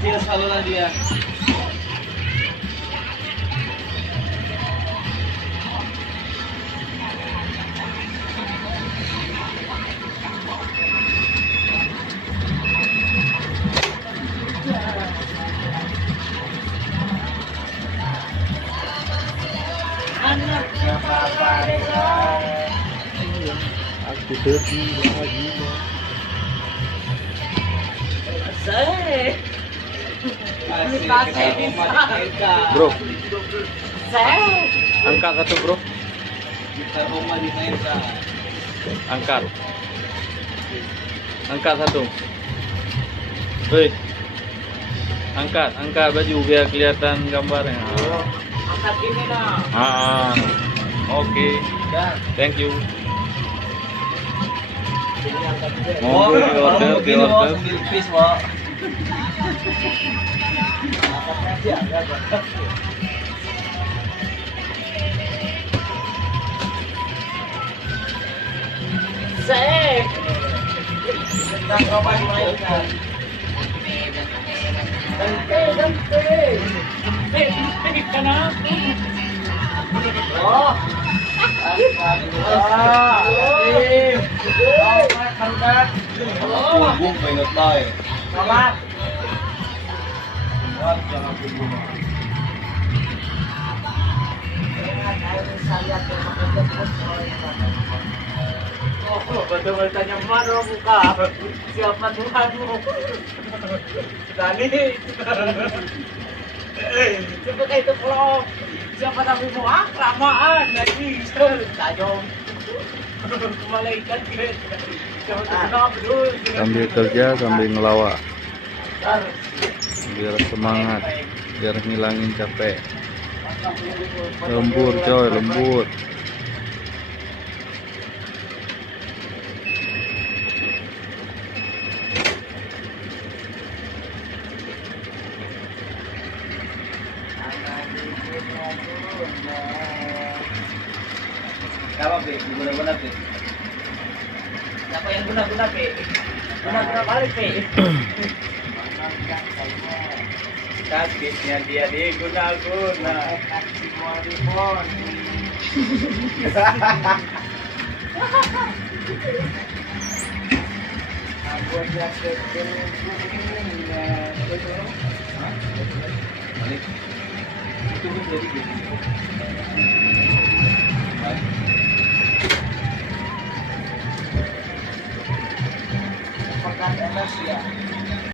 Dia saluran dia. Anaknya Papa Reza. Aku pergi lagi. Saya. Bro, Saya. angkat satu bro. Kita rumah di Mesa. Angkat. Angkat satu. Woi. Angkat baju biar kelihatan gambarnya. Angkat ini lah. Ah. Oke. Dan Thank you. oh, Monggo di order. sambil pis, Wak. Saya. Tentang apa dimainkan? Kenapa? Oh. Punggung pengen tahu. Selamat. Jangan punggung. Oh, betul-betul tanya mana muka. Siapa Tuhanmu? Tadi. Seperti itu kalau siapa tahu mau kelamaan lagi. Tajam. Malaikat gitu. Sambil kerja sambil ngelawak. Biar semangat, biar ngilangin capek. Lembur coy, lembur. Apa, Be? Guna-guna, Be. Siapa yang guna-guna, Pe? Guna-guna balik, Pe. Sakitnya dia diguna-guna. Balik. Itu pun jadi gitu. Pekan emosi ya.